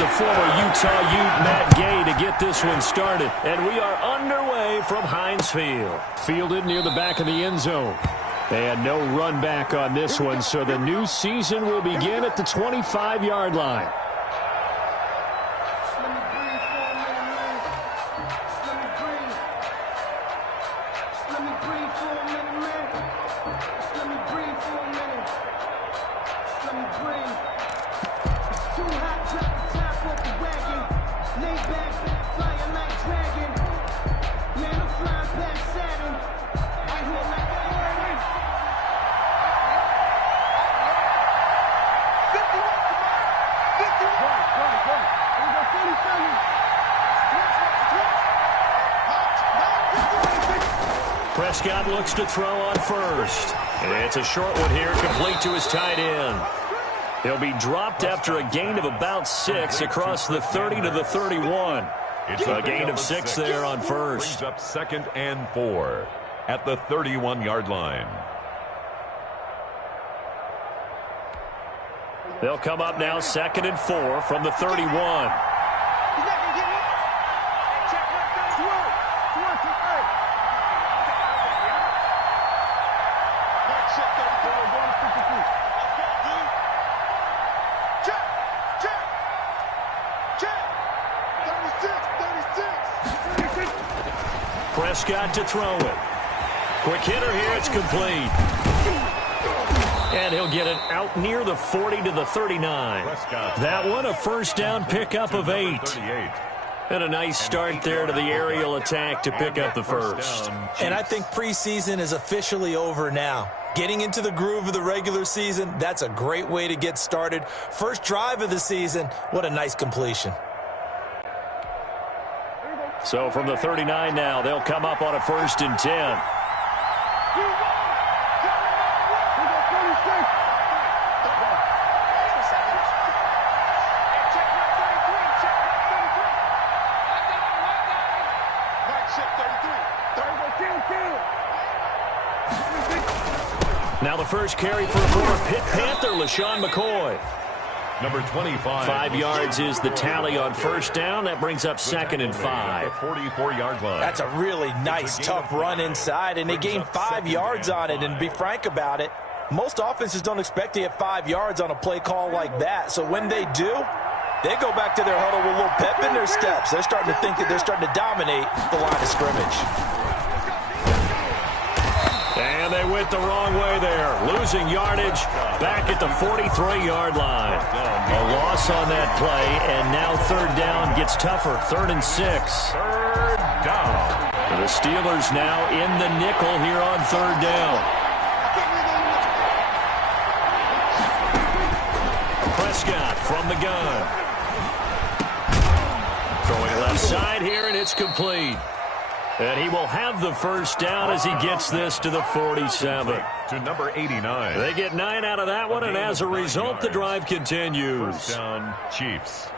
the former Utah Ute Matt Gay to get this one started. And we are underway from Heinz Field. Fielded near the back of the end zone. They had no run back on this one, so the new season will begin at the 25-yard line. Prescott looks to throw on first. And it's a short one here, complete to his tight end. He'll be dropped after a gain of about 6 across the 30 to the 31. It's a gain of 6 there on first. Brings up 2nd and 4 at the 31-yard line. They'll come up now 2nd and 4 from the 31. Prescott to throw it. Quick hitter here, it's complete. And he'll get it out near the 40 to the 39. That one a first down pickup of 8. And a nice start there to the aerial attack to pick up the first. And I think preseason is officially over now. Getting into the groove of the regular season, that's a great way to get started. First drive of the season, what a nice completion. So from the 39 now, they'll come up on a 1st and 10. Now the first carry for a former Pitt Panther, LaShawn McCoy. Number 25. 5 yards is the tally on first down. That brings up 2nd and 5. 44-yard line. That's a really nice, tough run inside, and they gained 5 yards on it. And to be frank about it, most offenses don't expect to get 5 yards on a play call like that. So when they do, they go back to their huddle with a little pep in their steps. They're starting to think that they're starting to dominate the line of scrimmage. And they went the wrong way there. Losing yardage back at the 43-yard line. A loss on that play, and now 3rd down gets tougher. 3rd and 6. 3rd down. The Steelers now in the nickel here on 3rd down. Prescott from the gun. Throwing left side here, and it's complete. And he will have the first down as he gets this to the 47. To number 89. They get 9 out of that one, and as a result, the drive continues. First down, Chiefs.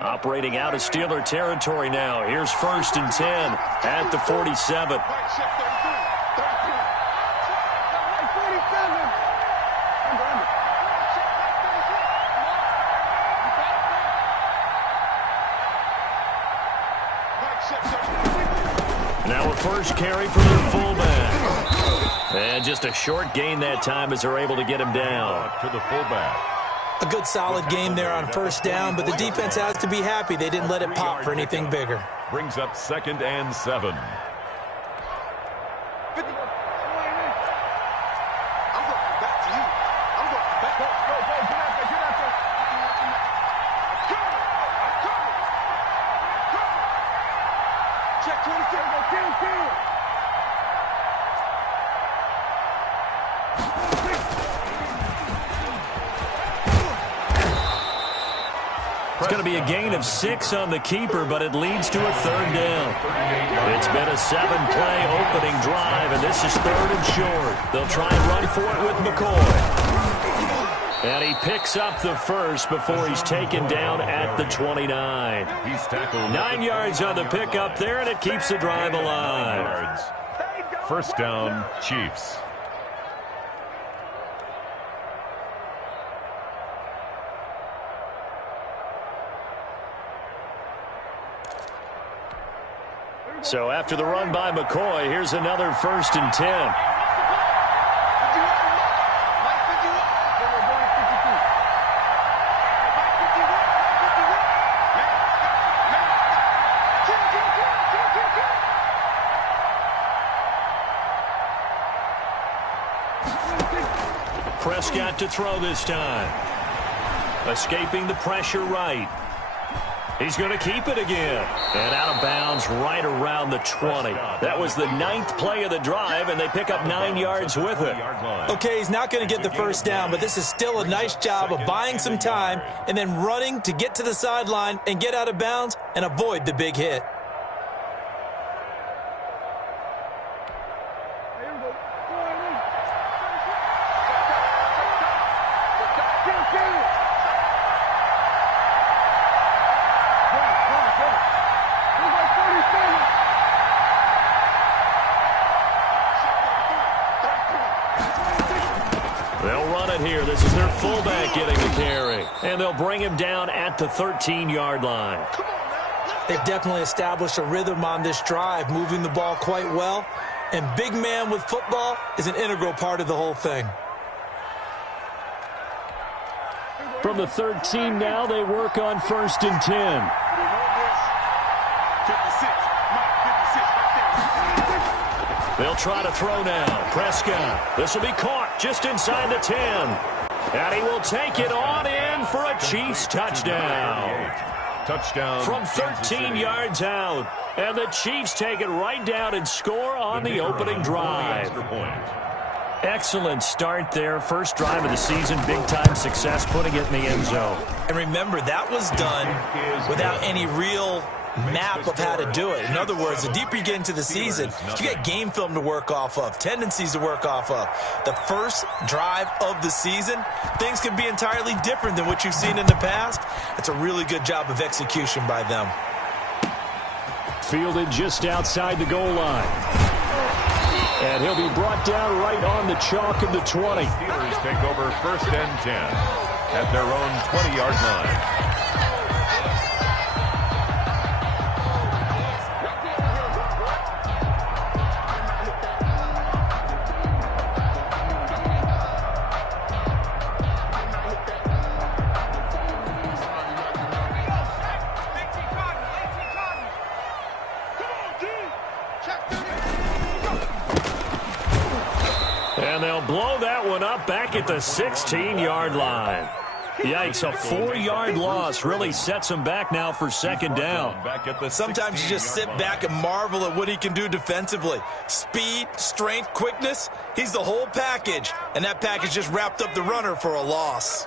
Operating out of Steeler territory now. Here's 1st and 10 at the 47. Now a first carry for their fullback. And just a short gain that time as they're able to get him down. To the fullback. A good solid game there on first down, but the defense has to be happy they didn't let it pop for anything bigger. Brings up 2nd and 7. It's going to be a gain of 6 on the keeper, but it leads to a 3rd down. It's been a 7-play opening drive, and this is 3rd and short. They'll try and run for it with McCoy. And he picks up the first before he's taken down at the 29. He's tackled. 9 yards on the pickup there, and it keeps the drive alive. First down, Chiefs. So after the run by McCoy, here's another 1st and 10. Prescott to throw this time. Escaping the pressure right. He's going to keep it again. And out of bounds right around the 20. That was the 9th play of the drive, and they pick up 9 yards with it. Okay, he's not going to get the first down, but this is still a nice job of buying some time and then running to get to the sideline and get out of bounds and avoid the big hit. Here. This is their fullback getting the carry. And they'll bring him down at the 13-yard line. They've definitely established a rhythm on this drive, moving the ball quite well. And big man with football is an integral part of the whole thing. From the 13 now, they work on 1st and 10. They'll try to throw now. Prescott. This will be caught just inside the 10. And he will take it on in for a Chiefs touchdown. Touchdown. From 13 yards out. And the Chiefs take it right down and score on the opening drive. Excellent start there. First drive of the season. Big-time success putting it in the end zone. And remember, that was done without any real map of how to do it. In other words, the deeper you get into the season, you get game film to work off of, tendencies to work off of. The first drive of the season, things can be entirely different than what you've seen in the past. It's a really good job of execution by them. Fielded just outside the goal line. And he'll be brought down right on the chalk of the 20. Steelers take over 1st and 10 at their own 20-yard line. And they'll blow that one up back at the 16-yard line. Yikes, a 4-yard loss really sets him back now for 2nd down. Sometimes you just sit back and marvel at what he can do defensively. Speed, strength, quickness, he's the whole package. And that package just wrapped up the runner for a loss.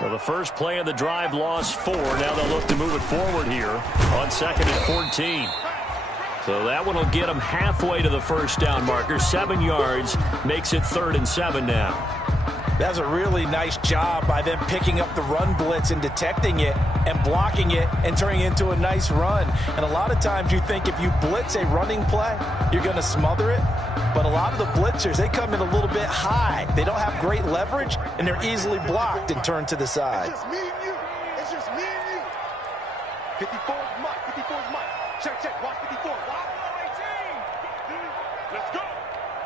So the first play of the drive lost 4. Now they'll look to move it forward here on 2nd and 14. So that one will get them halfway to the first down marker. 7 yards makes it 3rd and 7 now. That's a really nice job by them picking up the run blitz and detecting it and blocking it and turning it into a nice run. And a lot of times you think if you blitz a running play, you're going to smother it. But a lot of the blitzers, they come in a little bit high. They don't have great leverage, and they're easily blocked and turned to the side. It's just me and you. It's just me and you. 54 is Mike. 54 is Mike. Check, check. Watch 54. Watch 18. Let's go.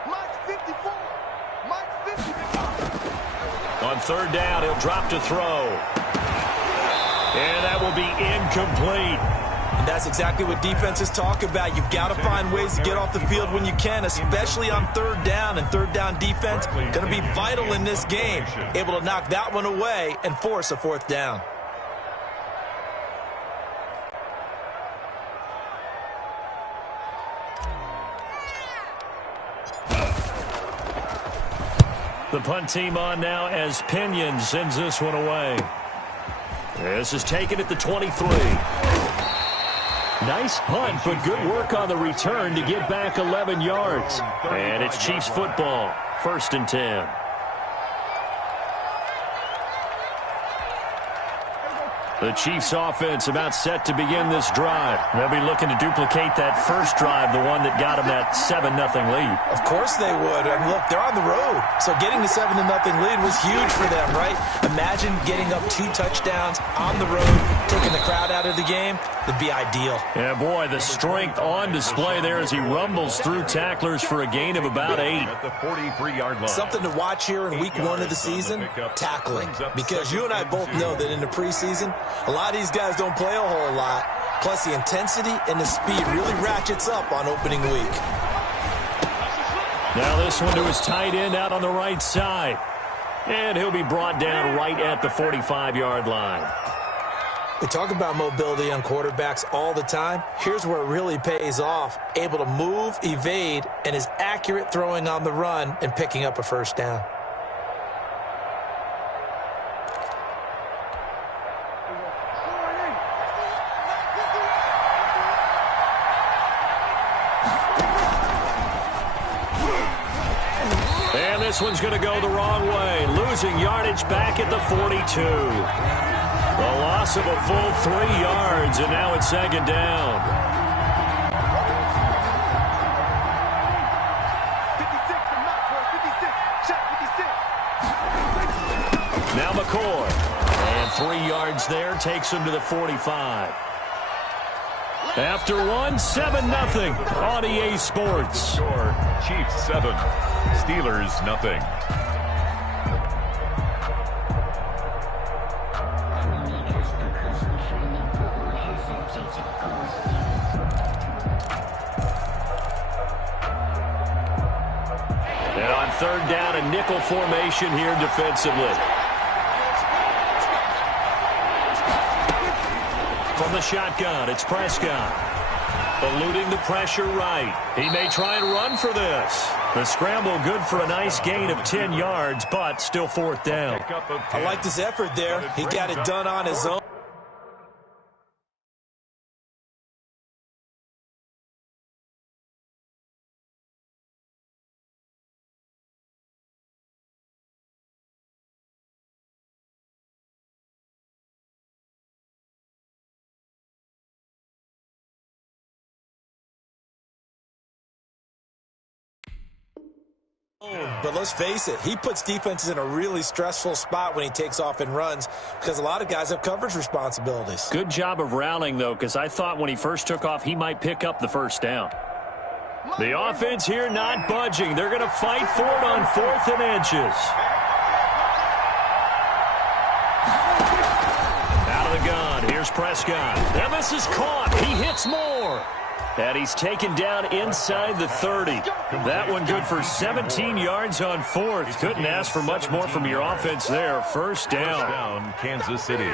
Mike's 54. Mike's 54. On 3rd down, he'll drop to throw. And that will be incomplete. And that's exactly what defenses talk about. You've got to find ways to get off the field when you can, especially on 3rd down. And 3rd down defense going to be vital in this game. Able to knock that one away and force a 4th down. The punt team on now as Pinion sends this one away. This is taken at the 23. Nice punt, but good work on the return to get back 11 yards. And it's Chiefs football, 1st and 10. The Chiefs offense about set to begin this drive. They'll be looking to duplicate that first drive, the one that got them that 7-0 lead. Of course they would. I mean, look, they're on the road. So getting the 7-0 lead was huge for them, right? Imagine getting up 2 touchdowns on the road, taking the crowd out of the game. That'd be ideal. Yeah, boy, the strength on display there as he rumbles through tacklers for a gain of about 8. At the 43-yard line. Something to watch here in week 1 of the season, tackling. Because you and I both know that in the preseason, a lot of these guys don't play a whole lot. Plus, the intensity and the speed really ratchets up on opening week. Now this one to his tight end out on the right side. And he'll be brought down right at the 45-yard line. We talk about mobility on quarterbacks all the time. Here's where it really pays off. Able to move, evade, and is accurate throwing on the run and picking up a first down. And this one's going to go the wrong way. Losing yardage back at the 42. The loss of a full 3 yards, and now it's 2nd down. 56 to knock, boy. 56. Check 56. Now McCoy. And 3 yards there takes him to the 45. After one, 7-0 on EA Sports. Score, Chiefs 7, Steelers nothing. And on 3rd down, a nickel formation here defensively. From the shotgun, it's Prescott. Eluding the pressure right. He may try and run for this. The scramble good for a nice gain of 10 yards, but still 4th down. I like this effort there. He got it done on his own. But let's face it, he puts defenses in a really stressful spot when he takes off and runs because a lot of guys have coverage responsibilities. Good job of rallying, though, because I thought when he first took off, he might pick up the first down. The offense here not budging. They're going to fight for it on 4th and inches. Out of the gun. Here's Prescott. And this is caught. He hits more. And he's taken down inside the 30. That one good for 17 yards on 4th. Couldn't ask for much more from your offense there. First down. Kansas City.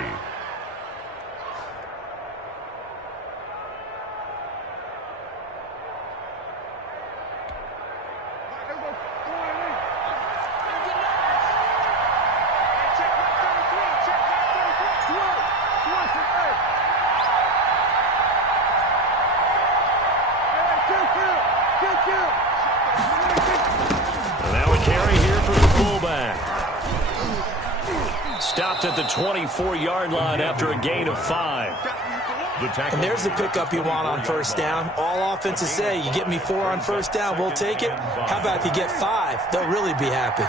Stopped at the 24-yard line after a gain of 5. And there's the pickup you want on first down. All offenses say, you get me 4 on first down, we'll take it. How about if you get 5? They'll really be happy.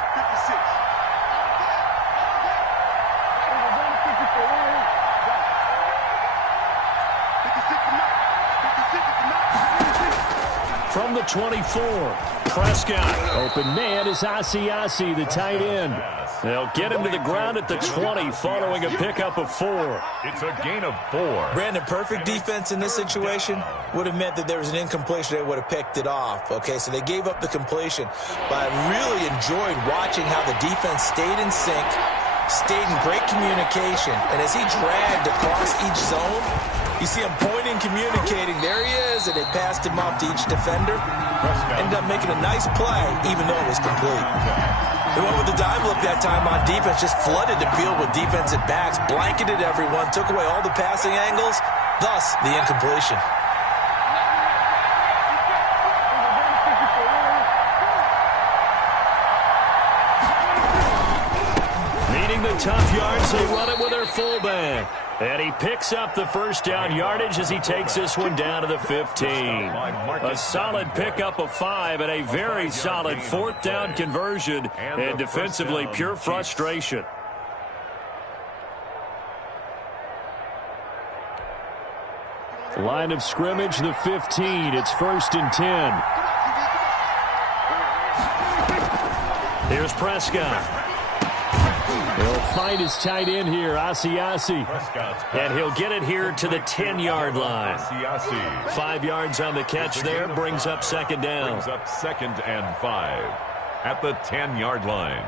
From the 24, Prescott. Open man is Asiasi, the tight end. They'll get him to the ground at the 20 following a pickup of 4. It's a gain of 4. Brandon, perfect defense in this situation would have meant that there was an incompletion. They would have picked it off. Okay, so they gave up the completion. But I really enjoyed watching how the defense stayed in sync, stayed in great communication. And as he dragged across each zone, you see him pointing, communicating. There he is, and they passed him off to each defender. Ended up making a nice play, even though it was complete. They went with the dive look that time on defense, just flooded the field with defensive backs, blanketed everyone, took away all the passing angles, thus the incompletion. tough yards. They run it with their fullback. And he picks up the first down yardage as he takes this one down to the 15. A solid pickup of 5 and a very solid fourth down conversion. And defensively, pure frustration. Line of scrimmage, the 15. It's 1st and 10. Here's Prescott. He'll find his tight end here, Asiasi. And he'll get it here to the 10-yard line. 5 yards on the catch there, brings up second down. Brings up 2nd and 5 at the 10-yard line.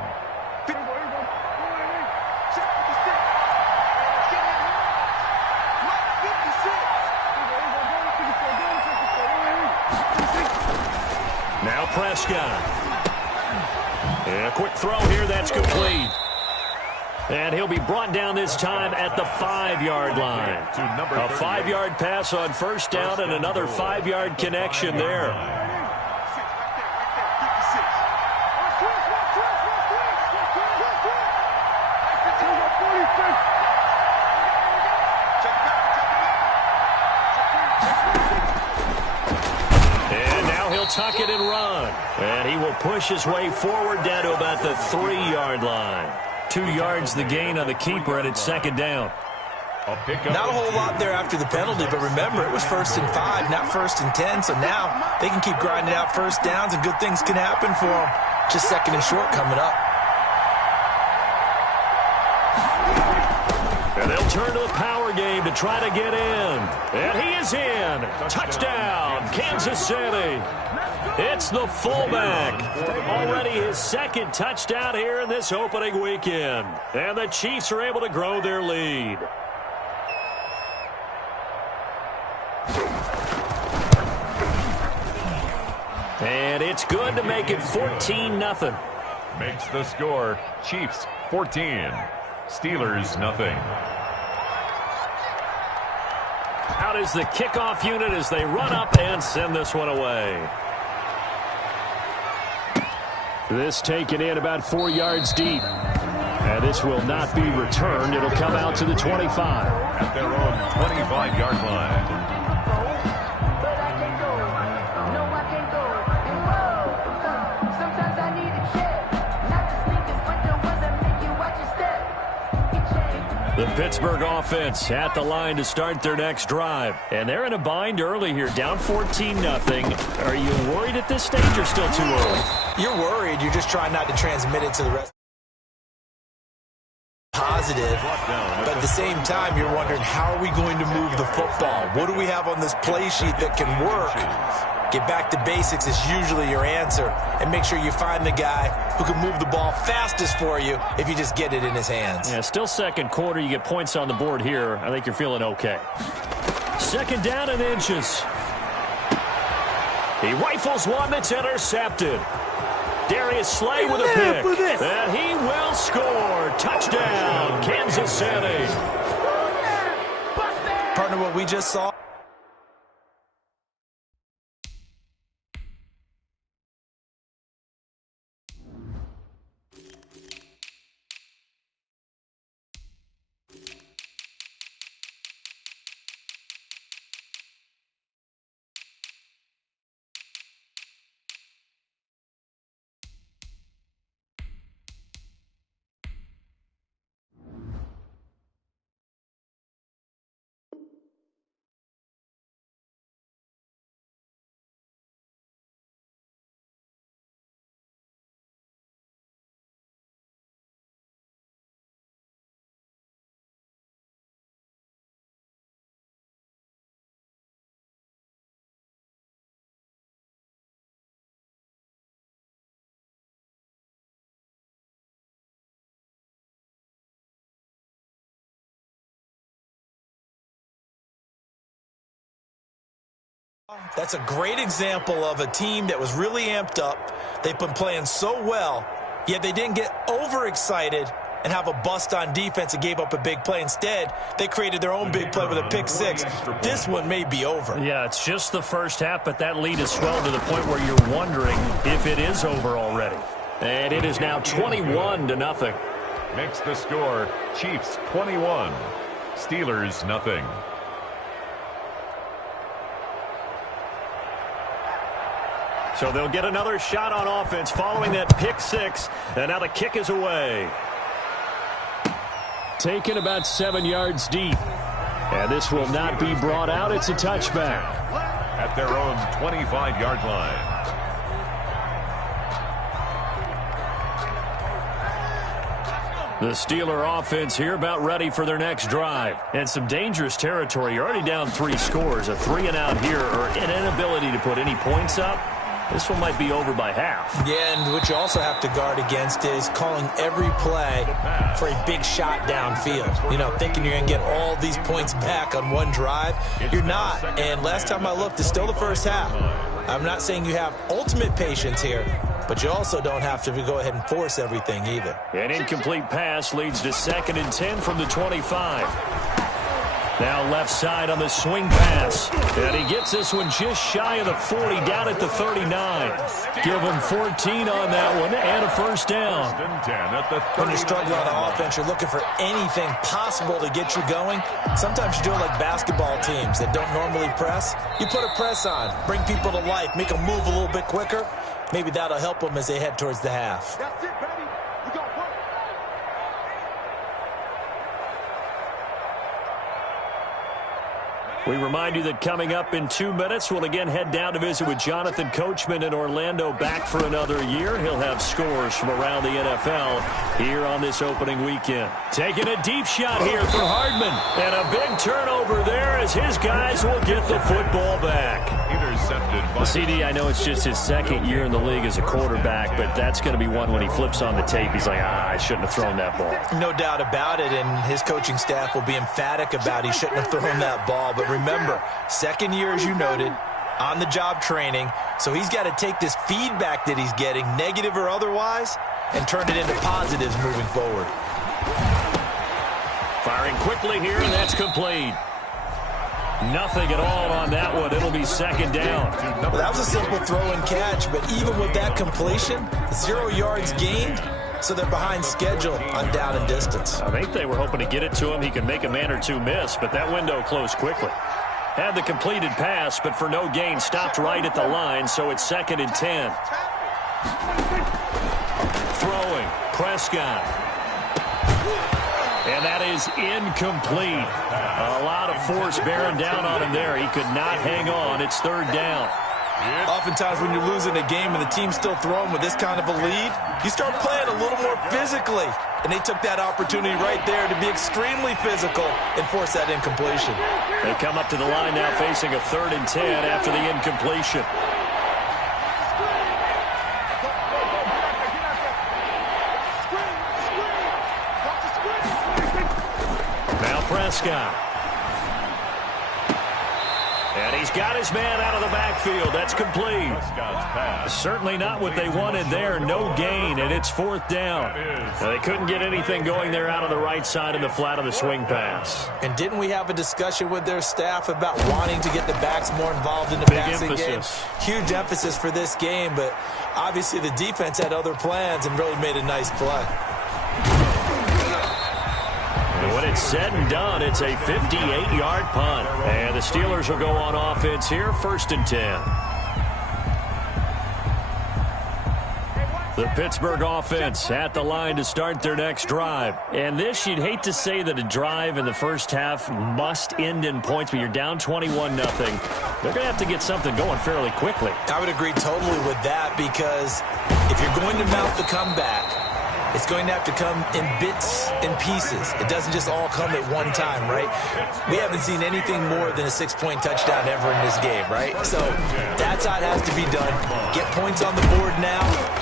Now Prescott. And a quick throw here, that's complete. And he'll be brought down this time at the 5-yard line. A 5-yard pass on first down and another 5-yard connection there. And now he'll tuck it and run. And he will push his way forward down to about the 3-yard line. 2 yards the gain on the keeper, and it's second down. Not a whole lot there after the penalty, but remember, it was 1st and 5, not 1st and 10, so now they can keep grinding out first downs, and good things can happen for them. Just 2nd and short coming up. And they'll turn to the power game to try to get in. And he is in. Touchdown, Kansas City. It's the fullback. Already his 2nd touchdown here in this opening weekend. And the Chiefs are able to grow their lead. And it's good to make it 14-0. Makes the score Chiefs 14, Steelers nothing. Out is the kickoff unit as they run up and send this one away. This taken in about 4 yards deep. And this will not be returned. It'll come out to the 25. At their own 25-yard line. The Pittsburgh offense at the line to start their next drive. And they're in a bind early here, down 14-0. Are you worried at this stage or still too early? You're worried. You're just trying not to transmit it to the rest. Positive, but at the same time, you're wondering, how are we going to move the football? What do we have on this play sheet that can work? Get back to basics is usually your answer, and make sure you find the guy who can move the ball fastest for you if you just get it in his hands. Yeah, still second quarter. You get points on the board here. I think you're feeling okay. Second down and inches. He rifles one that's intercepted. Darius Slay with a pick. And he will score. Touchdown, Kansas City. Partner, what we just saw. That's a great example of a team that was really amped up. They've been playing so well, yet they didn't get overexcited and have a bust on defense and gave up a big play. Instead, they created their own big play with a pick six. This one may be over. Yeah, it's just the first half, but that lead has swelled to the point where you're wondering if it is over already. And it is now 21-0. Makes the score Chiefs 21, Steelers nothing. So they'll get another shot on offense following that pick six. And now the kick is away. Taken about 7 yards deep. And this will not be brought out. It's a touchback. At their own 25-yard line. The Steeler offense here about ready for their next drive. And some dangerous territory. You're already down 3 scores. A 3-and-out here or an inability to put any points up. This one might be over by half. Yeah, and what you also have to guard against is calling every play for a big shot downfield. You know, thinking you're going to get all these points back on one drive. You're not. And last time I looked, it's still the first half. I'm not saying you have ultimate patience here, but you also don't have to go ahead and force everything either. An incomplete pass leads to 2nd and 10 from the 25. Now left side on the swing pass. And he gets this one just shy of the 40, down at the 39. Give him 14 on that one and a first down. When you're struggling on offense, you're looking for anything possible to get you going. Sometimes you do it like basketball teams that don't normally press. You put a press on, bring people to life, make them move a little bit quicker. Maybe that'll help them as they head towards the half. That's it, baby. We got work. We remind you that coming up in 2 minutes, we'll again head down to visit with Jonathan Coachman in Orlando, back for another year. He'll have scores from around the NFL here on this opening weekend. Taking a deep shot here for Hardman. And a big turnover there as his guys will get the football back. Intercepted by CD, I know it's just his 2nd year in the league as a quarterback, but that's going to be one when he flips on the tape. He's like, I shouldn't have thrown that ball. No doubt about it, and his coaching staff will be emphatic about he shouldn't have thrown that ball. But remember, 2nd year, as you noted, on-the-job training, so he's got to take this feedback that he's getting, negative or otherwise, and turn it into positives moving forward. Firing quickly here, and that's complete. Nothing at all on that one. It'll be 2nd down. Well, that was a simple throw and catch, but even with that completion, 0 yards gained, so they're behind schedule on down and distance. I think they were hoping to get it to him. He could make a man or two miss, but that window closed quickly. Had the completed pass, but for no gain, stopped right at the line, so it's 2nd and 10. Throwing, Prescott. And that is incomplete. A lot of force bearing down on him there. He could not hang on. It's 3rd down. Oftentimes when you're losing a game and the team's still throwing with this kind of a lead, you start playing a little more physically. And they took that opportunity right there to be extremely physical and force that incompletion. They come up to the line now facing a 3rd and 10 after the incompletion. Now Prescott. And he's got his man out of the backfield. That's complete. Certainly not what they wanted there. No gain, and it's 4th down. Now, they couldn't get anything going there out of the right side in the flat of the swing pass. And didn't we have a discussion with their staff about wanting to get the backs more involved in the passing game? Huge emphasis for this game, but obviously the defense had other plans and really made a nice play. And when it's said and done, it's a 58-yard punt. And the Steelers will go on offense here, 1st and 10. The Pittsburgh offense at the line to start their next drive. And this, you'd hate to say that a drive in the first half must end in points, but you're down 21-0. They're going to have to get something going fairly quickly. I would agree totally with that, because if you're going to mount the comeback, it's going to have to come in bits and pieces. It doesn't just all come at one time, right? We haven't seen anything more than a 6-point touchdown ever in this game, right? So that's how it has to be done. Get points on the board now.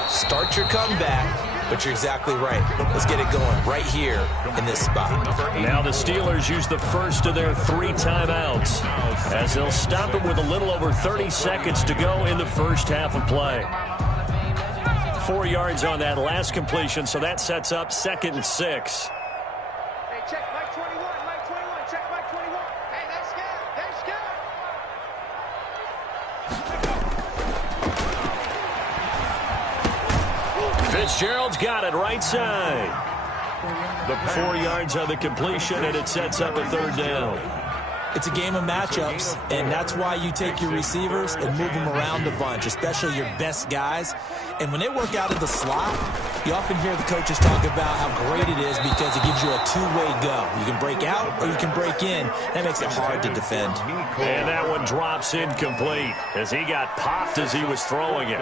Start your comeback. But you're exactly right. Let's get it going right here in this spot. Now the Steelers use the first of their 3 timeouts as they'll stop it with a little over 30 seconds to go in the first half of play. 4 yards on that last completion, so that sets up 2nd and 6. Hey, check Mike 21, Mike 21, check Mike 21. Hey, that's good, that's good. Fitzgerald's got it right side. pass. 4 yards on the completion, and it sets up a third down. It's a game of matchups, and that's why you take your receivers and move them around a bunch, especially your best guys. And when they work out of the slot, you often hear the coaches talk about how great it is because it gives you a two-way go. You can break out or you can break in. That makes it hard to defend. And that one drops incomplete as he got popped as he was throwing it.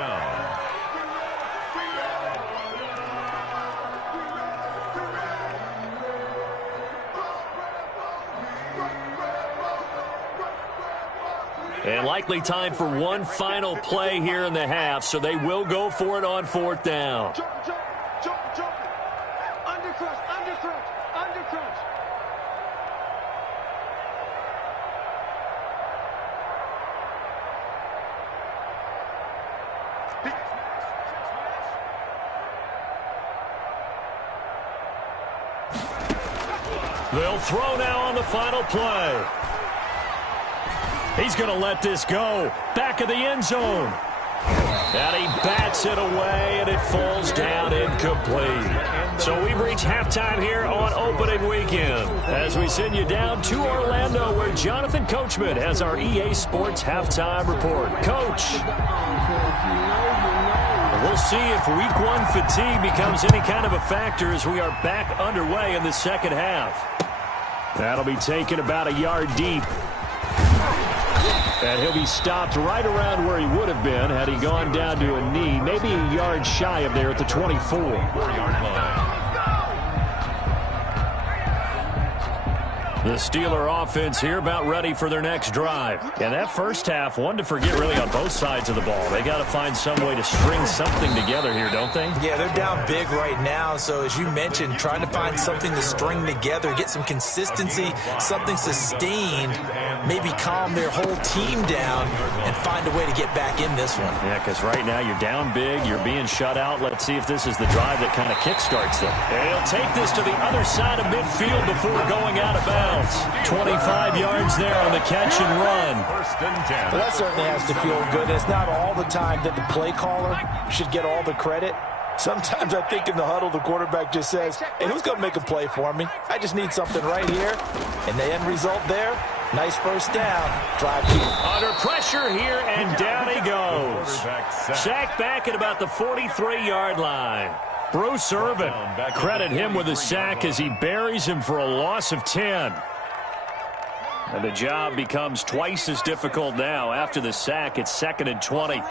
And likely time for one final play here in the half, so they will go for it on 4th down. Jump. Under crunch. They'll throw now on the final play. He's going to let this go. Back of the end zone. And he bats it away, and it falls down incomplete. So we've reached halftime here on opening weekend as we send you down to Orlando where Jonathan Coachman has our EA Sports halftime report. Coach, we'll see if week 1 fatigue becomes any kind of a factor as we are back underway in the second half. That'll be taken about a yard deep. And he'll be stopped right around where he would have been had he gone down to a knee, maybe a yard shy of there at the 24. 4-yard line. The Steeler offense here about ready for their next drive. And that first half, one to forget really on both sides of the ball. They got to find some way to string something together here, don't they? Yeah, they're down big right now. So as you mentioned, trying to find something to string together, get some consistency, something sustained, maybe calm their whole team down and find a way to get back in this one. Yeah, because right now you're down big, you're being shut out. Let's see if this is the drive that kind of kickstarts them. And he'll take this to the other side of midfield before going out of bounds. 25 yards there on the catch and run. 1st and 10. Well, that certainly has to feel good. It's not all the time that the play caller should get all the credit. Sometimes I think in the huddle, the quarterback just says, hey, who's going to make a play for me? I just need something right here. And the end result there, nice first down. Drive keep. Under pressure here, and down he goes. Sacked back at about the 43-yard line. Bruce Irvin, credit him with a sack as he buries him for a loss of 10. And the job becomes twice as difficult now. After the sack, it's 2nd and 20.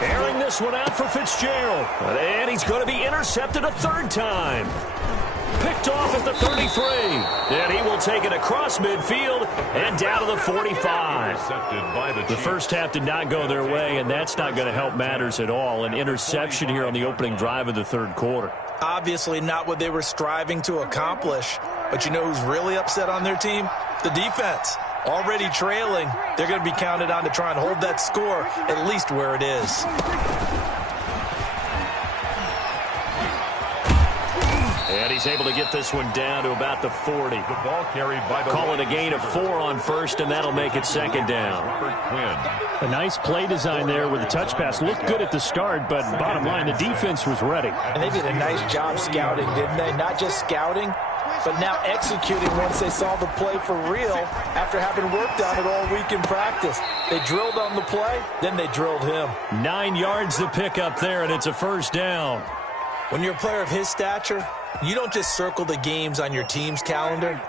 Airing this one out for Fitzgerald. And he's going to be intercepted a 3rd time. Picked off at the 33. And he will take it across midfield and down to the 45. The first half did not go their way, and that's not going to help matters at all. An interception here on the opening drive of the 3rd quarter. Obviously not what they were striving to accomplish. But you know who's really upset on their team? The defense. Already trailing. They're going to be counted on to try and hold that score at least where it is. And he's able to get this one down to about the 40. The ball carried by the Call it a gain of 4 on first, and that'll make it 2nd down. A nice play design there with the touch pass. Looked good at the start, but bottom line, the defense was ready. And they did a nice job scouting, didn't they? Not just scouting, but now executing once they saw the play for real after having worked on it all week in practice. They drilled on the play, then they drilled him. 9 yards to pick up there, and it's a first down. When you're a player of his stature, you don't just circle the games on your team's calendar.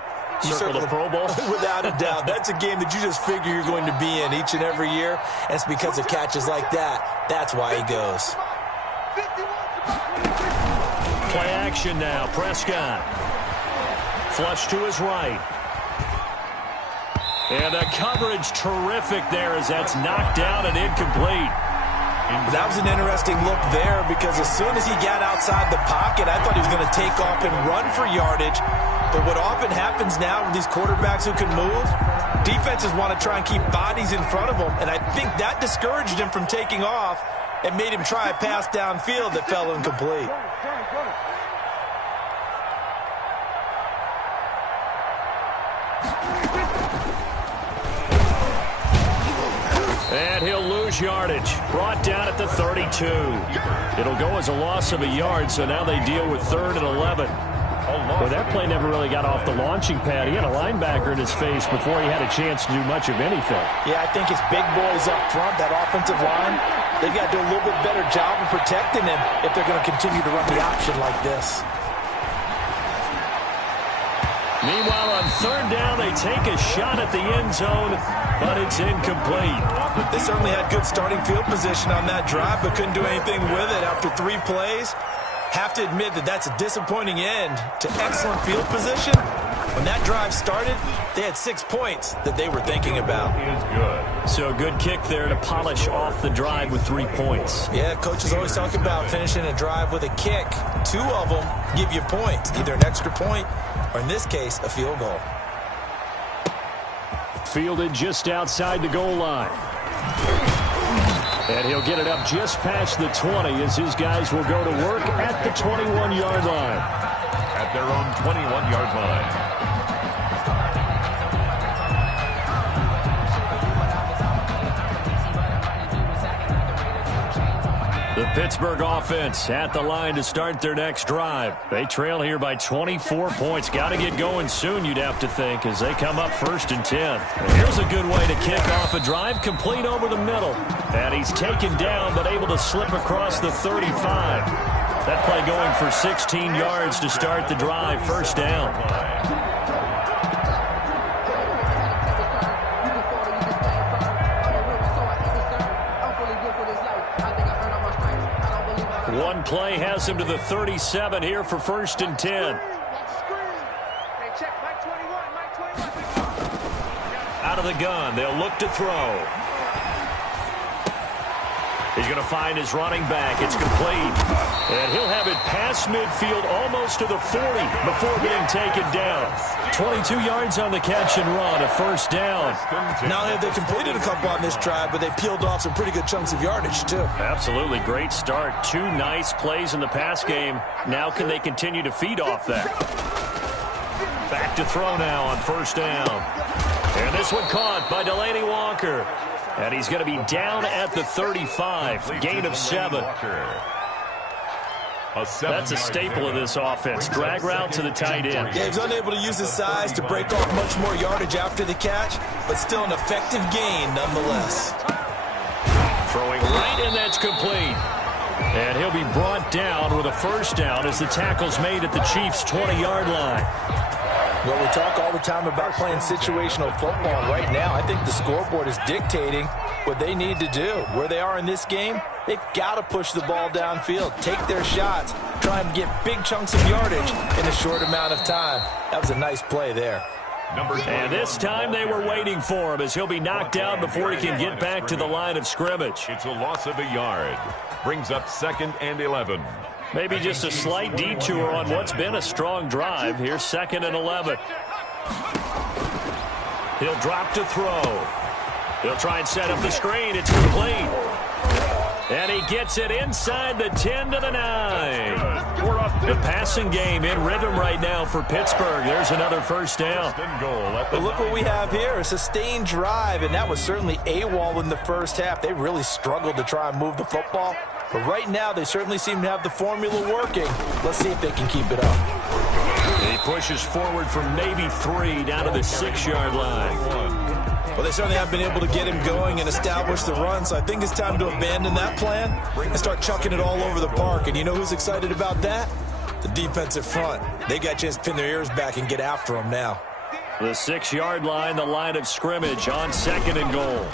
You circle the Pro Bowl? Without a doubt. That's a game that you just figure you're going to be in each and every year. And it's because of catches like that. That's why he goes. Play action now. Prescott. Flush to his right. And the coverage terrific there as that's knocked down and incomplete. That was an interesting look there because as soon as he got outside the pocket, I thought he was going to take off and run for yardage. But what often happens now with these quarterbacks who can move, defenses want to try and keep bodies in front of them. And I think that discouraged him from taking off and made him try a pass downfield that fell incomplete. And he'll lose lose yardage. Brought down at the 32. It'll go as a loss of a yard, so now they deal with 3rd and 11. Well, that play never really got off the launching pad. He had a linebacker in his face before he had a chance to do much of anything. Yeah, I think it's big boys up front, that offensive line. They've got to do a little bit better job of protecting him if they're going to continue to run the option like this. Meanwhile, on 3rd down, they take a shot at the end zone, but it's incomplete. They certainly had good starting field position on that drive, but couldn't do anything with it after 3 plays. Have to admit that that's a disappointing end to excellent field position. When that drive started, they had 6 points that they were thinking about. Is good. So a good kick there to polish off the drive with 3 points. Yeah, coaches always talk about finishing a drive with a kick. 2 of them give you points, either an extra point or, in this case, a field goal. Fielded just outside the goal line. And he'll get it up just past the 20 as his guys will go to work at the 21-yard line. At their own 21-yard line. The Pittsburgh offense at the line to start their next drive. They trail here by 24 points. Got to get going soon, you'd have to think, as they come up 1st and 10. And here's a good way to kick off a drive, complete over the middle. And he's taken down, but able to slip across the 35. That play going for 16 yards to start the drive, 1st down. One play has him to the 37 here for 1st and 10. Out of the gun, they'll look to throw. He's going to find his running back. It's complete. And he'll have it past midfield almost to the 40 before being taken down. 22 yards on the catch and run, a 1st down. Not only have they completed a couple on this drive, but they peeled off some pretty good chunks of yardage, too. Absolutely great start. 2 nice plays in the pass game. Now can they continue to feed off that? Back to throw now on 1st down. And this one caught by Delaney Walker. And he's going to be down at the 35. Gain of 7. That's a staple of this offense. Drag route to the tight end. Yeah, he's unable to use his size to break off much more yardage after the catch, but still an effective gain nonetheless. Throwing right, and that's complete. And he'll be brought down with a 1st down as the tackle's made at the Chiefs' 20-yard line. Well, we talk all the time about playing situational football. Right now, I think the scoreboard is dictating what they need to do. Where they are in this game, they've got to push the ball downfield, take their shots, try and get big chunks of yardage in a short amount of time. That was a nice play there. And this time they were waiting for him as he'll be knocked down before he can get back to the line of scrimmage. It's a loss of a yard. Brings up 2nd and 11. Maybe just a slight detour on what's been a strong drive. Here's 2nd and 11. He'll drop to throw. He'll try and set up the screen. It's complete. And he gets it inside the 10 to the 9. The passing game in rhythm right now for Pittsburgh. There's another 1st down. But look what we have here, a sustained drive, and that was certainly AWOL in the 1st half. They really struggled to try and move the football. But right now, they certainly seem to have the formula working. Let's see if they can keep it up. He pushes forward from maybe 3 down to the 6-yard line. Well, they certainly have been able to get him going and establish the run, so I think it's time to abandon that plan and start chucking it all over the park. And you know who's excited about that? The defensive front. They got a chance to pin their ears back and get after him now. The 6-yard line, the line of scrimmage on 2nd and goal.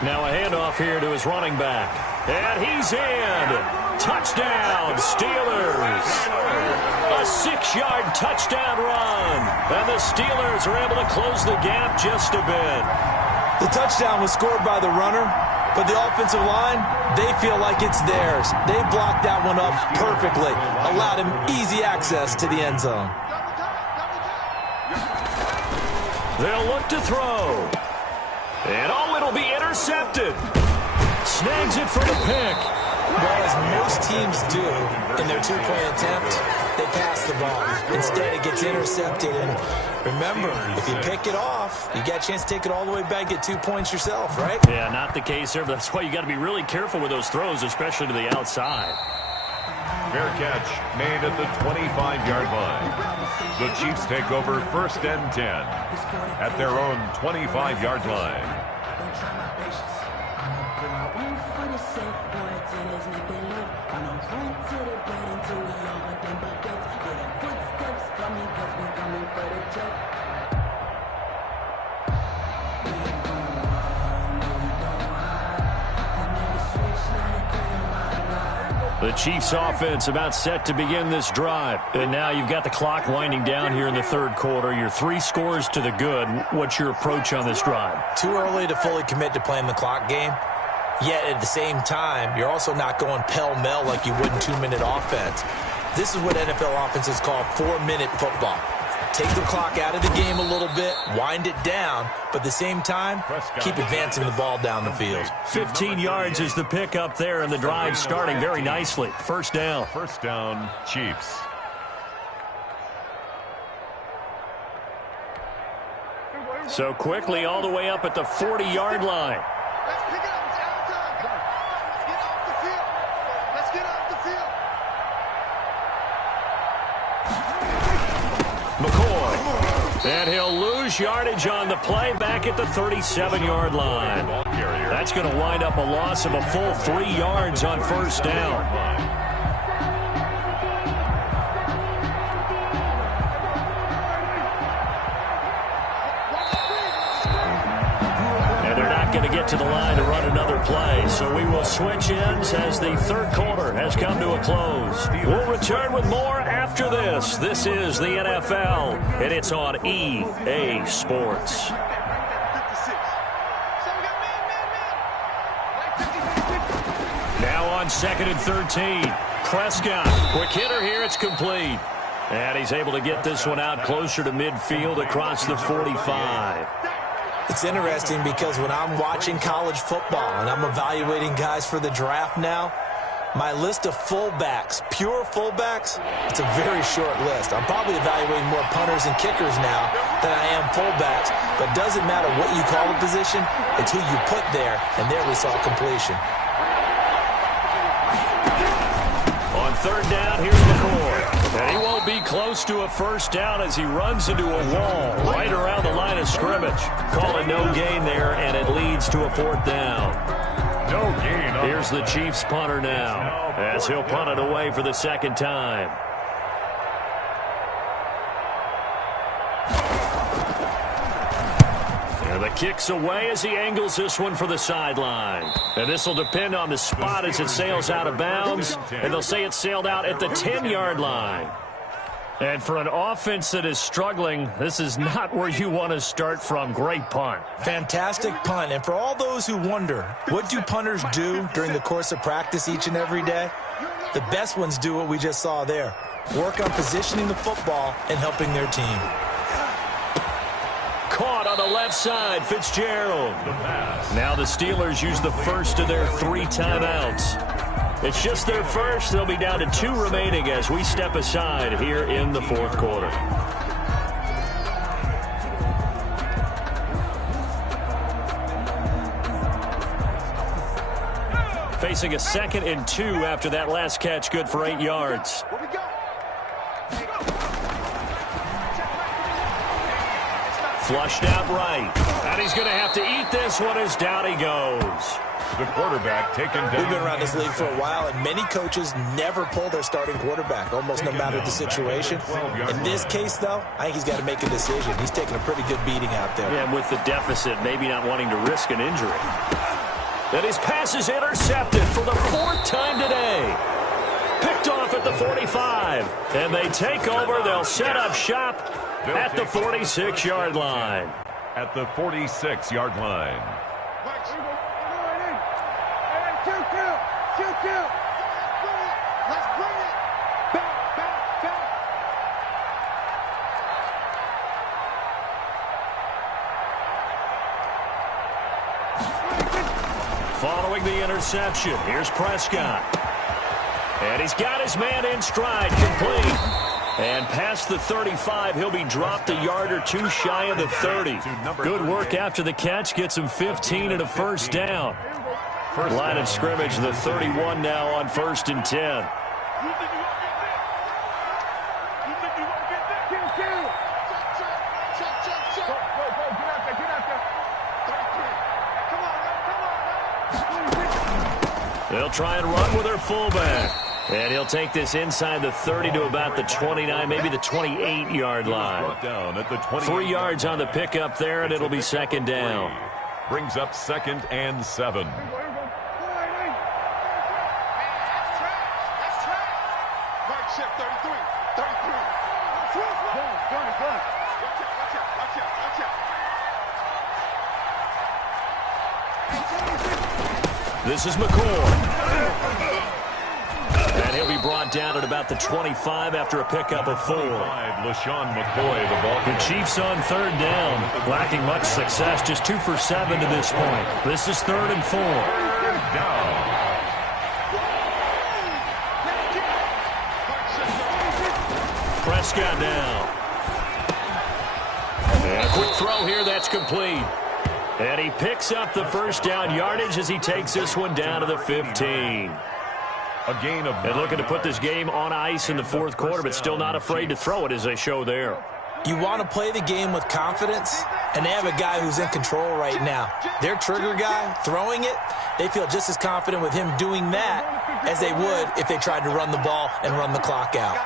Now a handoff here to his running back. And he's in. Touchdown, Steelers. A 6-yard touchdown run. And the Steelers are able to close the gap just a bit. The touchdown was scored by the runner, but the offensive line, they feel like it's theirs. They blocked that one up perfectly, allowed him easy access to the end zone. They'll look to throw. And it'll be intercepted. Snags it for the pick. Well, as most teams do in their 2-point attempt, they pass the ball. Instead, it gets intercepted. And remember, if you pick it off, you got a chance to take it all the way back, get 2 points yourself, right? Yeah, not the case there. But that's why you got to be really careful with those throws, especially to the outside. Fair catch made at the 25-yard line. The Chiefs take over 1st and 10 at their own 25-yard line. The Chiefs offense about set to begin this drive. And now you've got the clock winding down here in the third quarter. You're 3 scores to the good. What's your approach on this drive? Too early to fully commit to playing the clock game. Yet at the same time, you're also not going pell-mell like you would in 2-minute offense. This is what NFL offenses call 4-minute football. Take the clock out of the game a little bit, wind it down, but at the same time, keep advancing the ball down the field. 15 yards is the pickup there, and the drive starting very nicely. First down. First down, Chiefs. So quickly all the way up at the 40-yard line. Let's pick it up. It's out of time. Let's get off the field. Let's get off the field. McCoy. And he'll lose yardage on the play back at the 37-yard line. That's going to wind up a loss of a full 3 yards on first down. Going to get to the line to run another play. So we will switch ends as the third quarter has come to a close. We'll return with more after this. This is the NFL, and it's on EA Sports. Now on 2nd and 13. Prescott, quick hitter here, it's complete. And he's able to get this one out closer to midfield across the 45. It's interesting because when I'm watching college football and I'm evaluating guys for the draft now, my list of fullbacks, pure fullbacks, it's a very short list. I'm probably evaluating more punters and kickers now than I am fullbacks. But it doesn't matter what you call the position, it's who you put there, and there we saw completion. On third down, here's McCoy. And he won't be close to a first down as he runs into a wall right around the line of scrimmage. Call it no gain there, and it leads to a 4th down. No gain. Here's the Chiefs punter now as he'll punt it away for the second time. And the kick's away as he angles this one for the sideline. And this will depend on the spot as it sails out of bounds. And they'll say it sailed out at the 10-yard line. And for an offense that is struggling, this is not where you want to start from. Great punt. Fantastic punt. And for all those who wonder, what do punters do during the course of practice each and every day? The best ones do what we just saw there. Work on positioning the football and helping their team. Caught on the left side, Fitzgerald. Now the Steelers use the first of their 3 timeouts. It's just their first. They'll be down to 2 remaining as we step aside here in the fourth quarter. Facing a 2nd and 2 after that last catch, good for 8 yards. Flushed out right. And he's going to have to eat this one as down he goes. The quarterback taken down. We've been around this league for a while, and many coaches never pull their starting quarterback, almost no matter the situation. In this case, though, I think he's got to make a decision. He's taking a pretty good beating out there. Yeah, and with the deficit, maybe not wanting to risk an injury. And his pass is intercepted for the 4th time today. Picked off at the 45. And they take over. They'll set up shop at the 46-yard line. At the 46-yard line. Let's bring it. Back. Following the interception, here's Prescott. And he's got his man in stride, complete. And past the 35, he'll be dropped a yard or two shy of the 30. Good work after the catch. Gets him 15 and a first down. Line of scrimmage, the 31 now on 1st and 10. They'll try and run with their fullback. And he'll take this inside the 30 to about the 29, maybe the 28-yard line. 3 yards on the pickup there, and it'll be 2nd down. Brings up 2nd and 7. This is McCoy. And he'll be brought down at about the 25 after a pickup of 4. LaShawn McCoy, the ball. The Chiefs on 3rd down. Lacking much success, just 2 for 7 to this point. This is 3rd and 4. Prescott now. And a quick throw here, that's complete. And he picks up the first down yardage as he takes this one down to the 15. A gain of 9. And looking to put this game on ice in the 4th quarter, but still not afraid to throw it as they show there. You want to play the game with confidence, and they have a guy who's in control right now. Their trigger guy, throwing it, they feel just as confident with him doing that as they would if they tried to run the ball and run the clock out.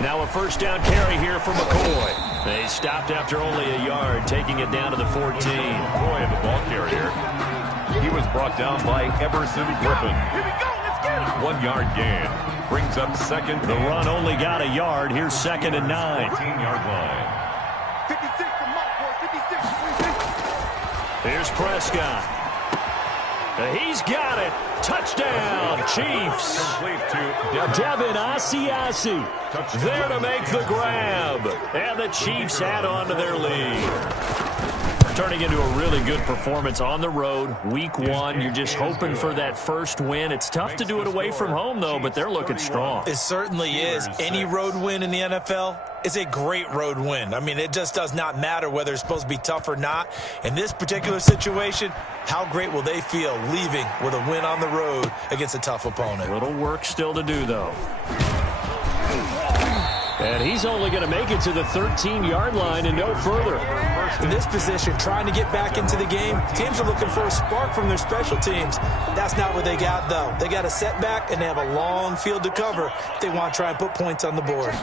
Now a first down carry here for McCoy. They stopped after only a yard, taking it down to the 14. McCoy, the ball carrier. He was brought down by Everson Griffin. 1 yard gain. Brings up 2nd. The run only got a yard. Here's 2nd and 9. 14-yard line. 56 for Mike, boys. 56. Here's Prescott. He's got it. Touchdown, Chiefs. Complete to Devin Asiasi there to make the grab. And the Chiefs add on to their lead. Turning into a really good performance on the road. Week 1, you're just hoping for that first win. It's tough to do it away from home, though, but they're looking strong. It certainly is. Any road win in the NFL is a great road win. I mean, it just does not matter whether it's supposed to be tough or not. In this particular situation, how great will they feel leaving with a win on the road against a tough opponent? A little work still to do, though. And he's only going to make it to the 13-yard line and no further. In this position, trying to get back into the game, teams are looking for a spark from their special teams. That's not what they got, though. They got a setback, and they have a long field to cover if they want to try and put points on the board.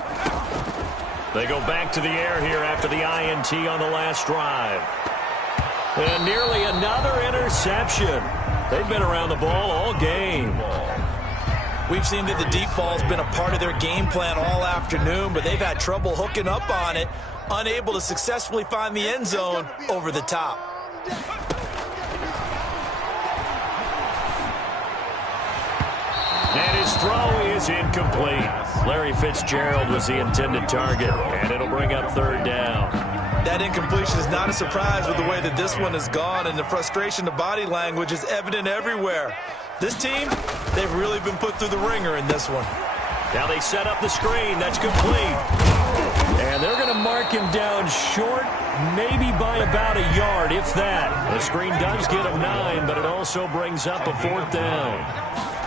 They go back to the air here after the INT on the last drive. And nearly another interception. They've been around the ball all game. We've seen that the deep ball's been a part of their game plan all afternoon, but they've had trouble hooking up on it, unable to successfully find the end zone over the top. And his throw is incomplete. Larry Fitzgerald was the intended target, and it'll bring up 3rd down. That incompletion is not a surprise with the way that this one has gone, and the frustration, the body language is evident everywhere. This team, they've really been put through the ringer in this one. Now they set up the screen. That's complete. And they're going to mark him down short, maybe by about a yard, if that. The screen does get him 9, but it also brings up a 4th down.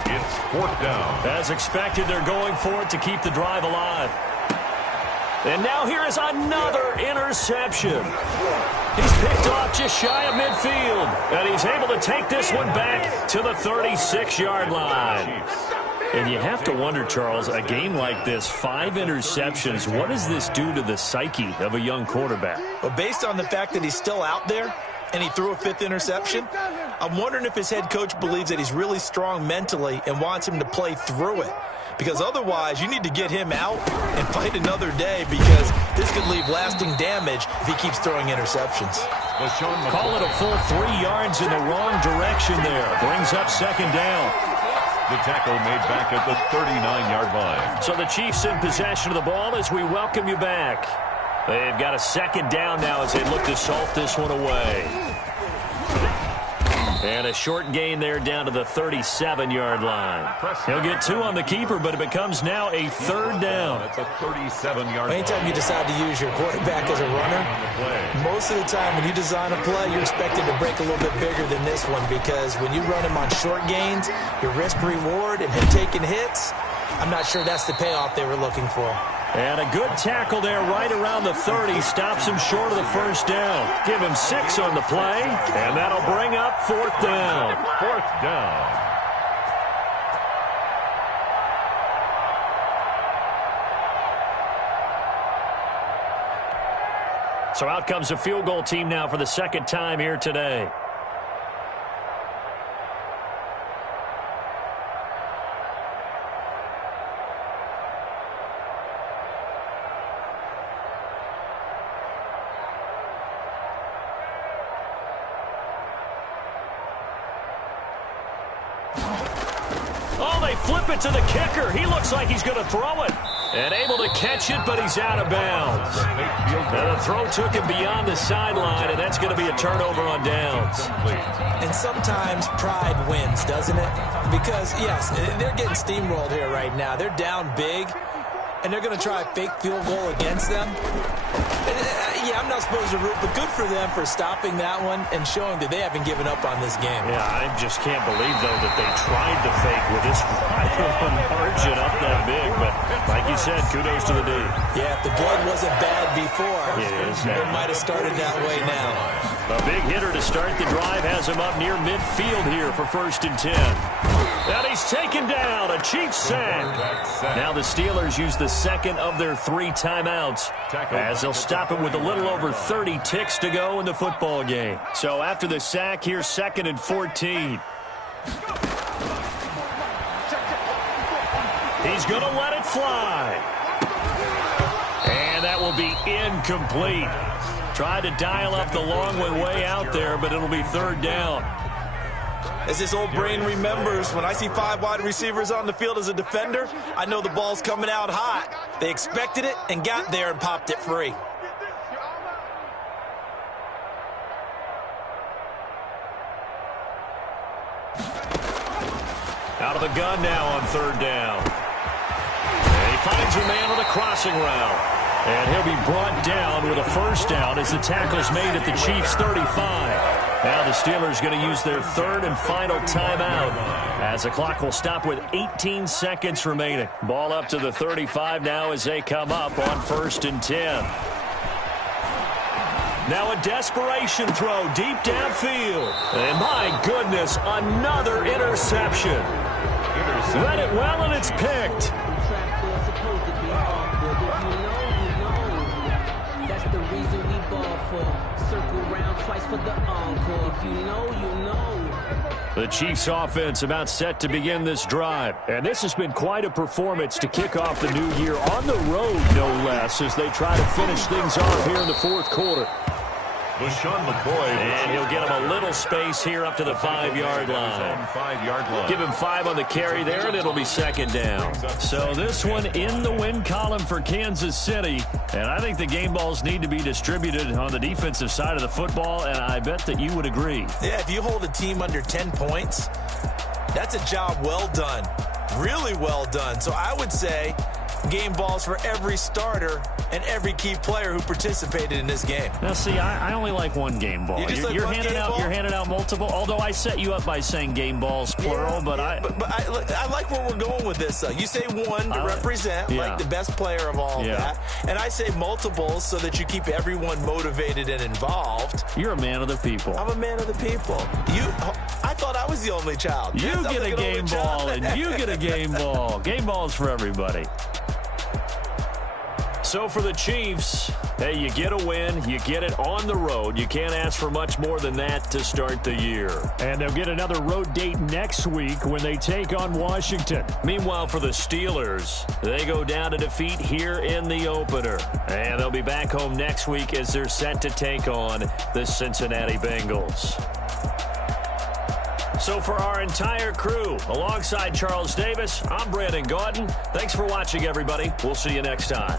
It's 4th down. As expected, they're going for it to keep the drive alive. And now here is another interception. He's picked off just shy of midfield. And he's able to take this one back to the 36-yard line. And you have to wonder, Charles, a game like this, 5 interceptions, what does this do to the psyche of a young quarterback? Well, based on the fact that he's still out there and he threw a 5th interception, I'm wondering if his head coach believes that he's really strong mentally and wants him to play through it. Because otherwise, you need to get him out and fight another day, because this could leave lasting damage if he keeps throwing interceptions. Call it a full 3 yards in the wrong direction there. Brings up 2nd down. The tackle made back at the 39-yard line. So the Chiefs in possession of the ball as we welcome you back. They've got a second down now as they look to salt this one away. And a short gain there down to the 37-yard line. He'll get 2 on the keeper, but it becomes now a third down. It's a 37-yard line. Anytime you decide to use your quarterback as a runner, most of the time when you design a play, you're expected to break a little bit bigger than this one, because when you run him on short gains, your risk-reward and him taking hits, I'm not sure that's the payoff they were looking for. And a good tackle there right around the 30. Stops him short of the first down. Give him 6 on the play, and that'll bring up 4th down. 4th down. So out comes a field goal team now for the second time here today. Oh, they flip it to the kicker. He looks like he's going to throw it. And able to catch it, but he's out of bounds. And the throw took him beyond the sideline, and that's going to be a turnover on downs. And sometimes pride wins, doesn't it? Because, yes, they're getting steamrolled here right now. They're down big, and they're going to try a fake field goal against them. Yeah, I'm not supposed to root, but good for them for stopping that one and showing that they haven't given up on this game. Yeah, I just can't believe, though, that they tried the fake with this wide of a margin up that big. But like you said, kudos to the D. Yeah, if the blood wasn't bad before, it might have started that way now. A big hitter to start the drive has him up near midfield here for 1st and 10. And he's taken down, a Chiefs sack. Now the Steelers use the second of their 3 timeouts as they'll stop him with a little over 30 ticks to go in the football game. So after the sack, here's 2nd and 14. He's going to let it fly. And that will be incomplete. Tried to dial up the long one way out there, but it'll be 3rd down. As this old brain remembers, when I see 5 wide receivers on the field as a defender, I know the ball's coming out hot. They expected it and got there and popped it free. Out of the gun now on 3rd down. And he finds a man with a crossing route. And he'll be brought down with a 1st down as the tackle's made at the Chiefs' 35. Now the Steelers going to use their 3rd and final timeout as the clock will stop with 18 seconds remaining. Ball up to the 35 now as they come up on 1st and 10. Now a desperation throw deep downfield. And my goodness, another interception. Read it well, and it's picked. The Chiefs offense about set to begin this drive. And this has been quite a performance to kick off the new year on the road, no less, as they try to finish things off here in the 4th quarter. LaShawn McCoy. And he'll get him a little space here up to the 5-yard line. 5-yard line. Give him 5 on the carry there, and it'll be 2nd down. So this one in the win column for Kansas City. And I think the game balls need to be distributed on the defensive side of the football, and I bet that you would agree. Yeah, if you hold a team under 10 points, that's a job well done. Really well done. So I would say game balls for every starter and every key player who participated in this game. Now, see, I only like one game ball. You're handing out multiple. Although I set you up by saying game balls plural, yeah, but I like where we're going with this. You say one to represent, like the best player of all that, and I say multiples so that you keep everyone motivated and involved. You're a man of the people. I'm a man of the people. I thought I was the only child. You get a game ball, and you get a game ball. Game balls for everybody. So for the Chiefs, hey, you get a win, you get it on the road. You can't ask for much more than that to start the year. And they'll get another road date next week when they take on Washington. Meanwhile, for the Steelers, they go down to defeat here in the opener. And they'll be back home next week as they're set to take on the Cincinnati Bengals. So for our entire crew, alongside Charles Davis, I'm Brandon Gaudin. Thanks for watching, everybody. We'll see you next time.